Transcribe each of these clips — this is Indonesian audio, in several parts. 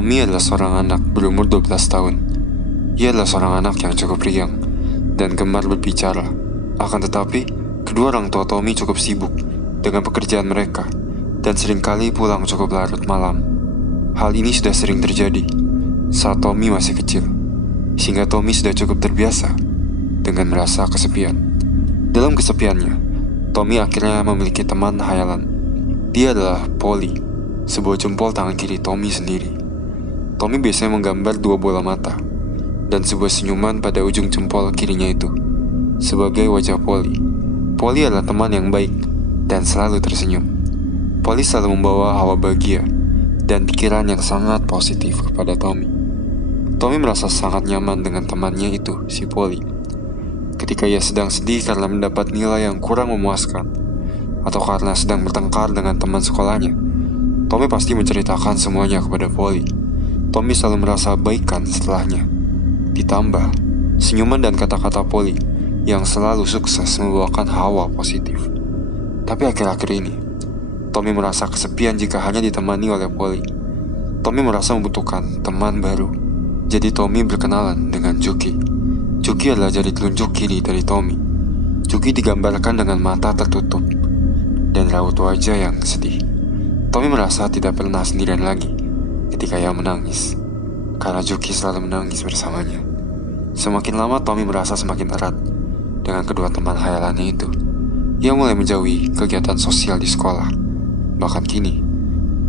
Tommy adalah seorang anak berumur 12 tahun. Ia adalah seorang anak yang cukup riang dan gemar berbicara. Akan tetapi, kedua orang tua Tommy cukup sibuk dengan pekerjaan mereka dan seringkali pulang cukup larut malam. Hal ini sudah sering terjadi saat Tommy masih kecil, sehingga Tommy sudah cukup terbiasa dengan merasa kesepian. Dalam kesepiannya, Tommy akhirnya memiliki teman hayalan. Dia adalah Polly, sebuah jempol tangan kiri Tommy sendiri. Tommy biasanya menggambar dua bola mata dan sebuah senyuman pada ujung jempol kirinya itu sebagai wajah Polly. Polly adalah teman yang baik dan selalu tersenyum. Polly selalu membawa hawa bahagia dan pikiran yang sangat positif kepada Tommy. Tommy merasa sangat nyaman dengan temannya itu, si Polly. Ketika ia sedang sedih karena mendapat nilai yang kurang memuaskan atau karena sedang bertengkar dengan teman sekolahnya, Tommy pasti menceritakan semuanya kepada Polly. Tommy selalu merasa baikan setelahnya. Ditambah senyuman dan kata-kata Polly yang selalu sukses membawakan hawa positif. Tapi akhir-akhir ini, Tommy merasa kesepian jika hanya ditemani oleh Polly. Tommy merasa membutuhkan teman baru. Jadi Tommy berkenalan dengan Juki. Juki adalah jari telunjuk kiri dari Tommy. Juki digambarkan dengan mata tertutup dan raut wajah yang sedih. Tommy merasa tidak pernah sendirian lagi ketika ia menangis, karena Juki selalu menangis bersamanya. Semakin lama Tommy merasa semakin erat dengan kedua teman hayalannya itu. Ia mulai menjauhi kegiatan sosial di sekolah. Bahkan kini,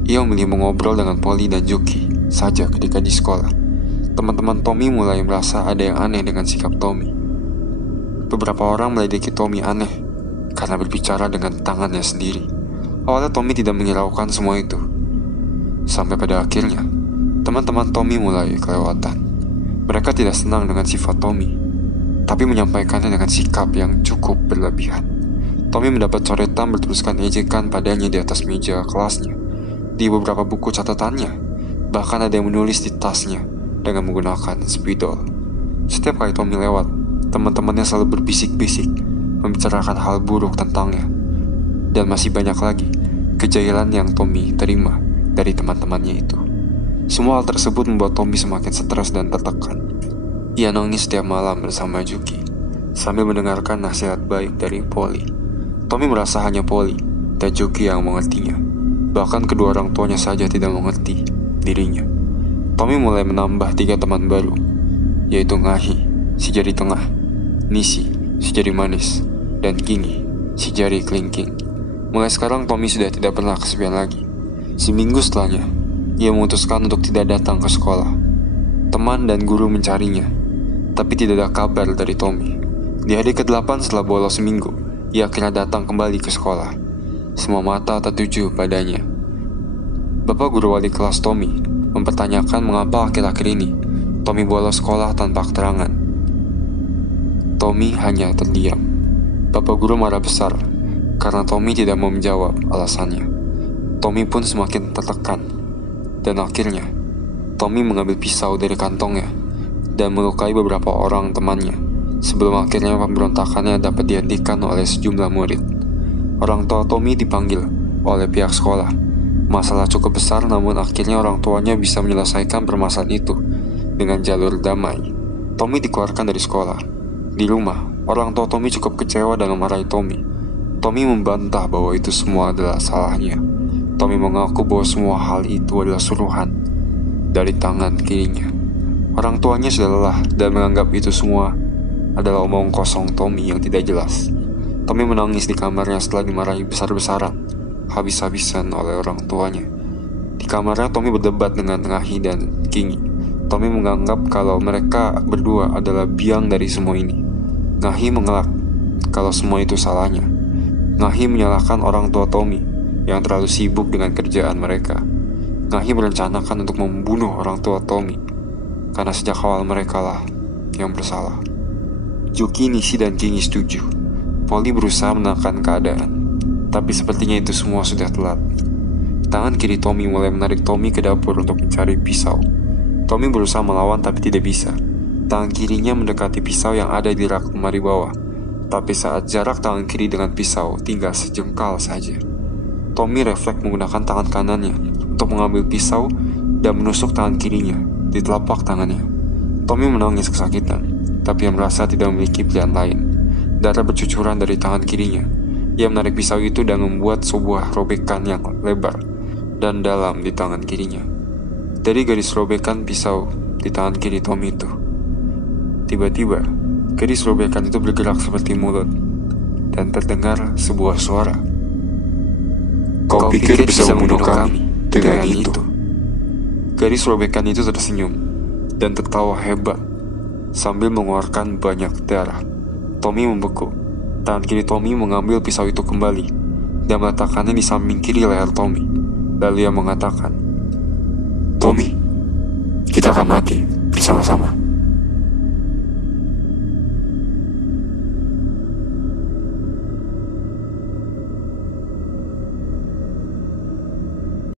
ia memilih mengobrol dengan Polly dan Juki saja ketika di sekolah. Teman-teman Tommy mulai merasa ada yang aneh dengan sikap Tommy. Beberapa orang meledeki Tommy aneh karena berbicara dengan tangannya sendiri. Awalnya Tommy tidak menghiraukan semua itu. Sampai pada akhirnya, teman-teman Tommy mulai kelewatan. Mereka tidak senang dengan sifat Tommy, tapi menyampaikannya dengan sikap yang cukup berlebihan. Tommy mendapat coretan bertuliskan ejekan padanya di atas meja kelasnya, di beberapa buku catatannya. Bahkan ada yang menulis di tasnya dengan menggunakan spidol. Setiap kali Tommy lewat, teman-temannya selalu berbisik-bisik, membicarakan hal buruk tentangnya. Dan masih banyak lagi kejahilan yang Tommy terima dari teman-temannya itu. Semua hal tersebut membuat Tommy semakin stres dan tertekan. Ia nangis setiap malam bersama Juki sambil mendengarkan nasihat baik dari Polly. Tommy merasa hanya Polly dan Juki yang mengertinya. Bahkan kedua orang tuanya saja tidak mengerti dirinya. Tommy mulai menambah 3 teman baru, yaitu Ngahi, si jari tengah, Nisi, si jari manis, dan Gingi, si jari kelingking. Mulai sekarang Tommy sudah tidak pernah kesepian lagi. Seminggu setelahnya, ia memutuskan untuk tidak datang ke sekolah. Teman dan guru mencarinya, tapi tidak ada kabar dari Tommy. Di hari ke-8 setelah bolos seminggu, ia akhirnya datang kembali ke sekolah. Semua mata tertuju padanya. Bapak guru wali kelas Tommy mempertanyakan mengapa akhir-akhir ini Tommy bolos sekolah tanpa keterangan. Tommy hanya terdiam. Bapak guru marah besar karena Tommy tidak mau menjawab alasannya. Tommy pun semakin tertekan, dan akhirnya Tommy mengambil pisau dari kantongnya dan melukai beberapa orang temannya sebelum akhirnya pemberontakannya dapat dihentikan oleh sejumlah murid. Orang tua Tommy dipanggil oleh pihak sekolah. Masalah cukup besar, namun akhirnya orang tuanya bisa menyelesaikan permasalahan itu dengan jalur damai. Tommy dikeluarkan dari sekolah. Di rumah, orang tua Tommy cukup kecewa dan memarahi Tommy. Tommy membantah bahwa itu semua adalah salahnya. Tommy mengaku bahwa semua hal itu adalah suruhan dari tangan kirinya. Orang tuanya sudah lelah dan menganggap itu semua adalah omong kosong Tommy yang tidak jelas. Tommy menangis di kamarnya setelah dimarahi besar-besaran, habis-habisan oleh orang tuanya. Di kamarnya Tommy berdebat dengan Ngahi dan Gingi. Tommy menganggap kalau mereka berdua adalah biang dari semua ini. Ngahi mengelak kalau semua itu salahnya. Ngahi menyalahkan orang tua Tommy yang terlalu sibuk dengan kerjaan mereka. Ngahi merencanakan untuk membunuh orang tua Tommy karena sejak awal mereka lah yang bersalah. Juki, Nisi, dan Gingi setuju. Polly berusaha menekan keadaan, tapi sepertinya itu semua sudah telat. Tangan kiri Tommy mulai menarik Tommy ke dapur untuk mencari pisau. Tommy berusaha melawan tapi tidak bisa. Tangan kirinya mendekati pisau yang ada di rak lemari bawah. Tapi saat jarak tangan kiri dengan pisau tinggal sejengkal saja, Tommy refleks menggunakan tangan kanannya untuk mengambil pisau dan menusuk tangan kirinya di telapak tangannya. Tommy menangis kesakitan, tapi ia merasa tidak memiliki pilihan lain. Darah bercucuran dari tangan kirinya. Ia menarik pisau itu dan membuat sebuah robekan yang lebar dan dalam di tangan kirinya. Dari garis robekan pisau di tangan kiri Tommy itu, tiba-tiba garis robekan itu bergerak seperti mulut, dan terdengar sebuah suara. Kau pikir bisa membunuh kami dengan itu? Garis robekan itu tersenyum dan tertawa hebat sambil mengeluarkan banyak darah. Tommy membeku. Tangan kiri Tommy mengambil pisau itu kembali dan meletakkannya di samping kiri leher Tommy. Lalu ia mengatakan, "Tommy, kita akan mati bersama-sama."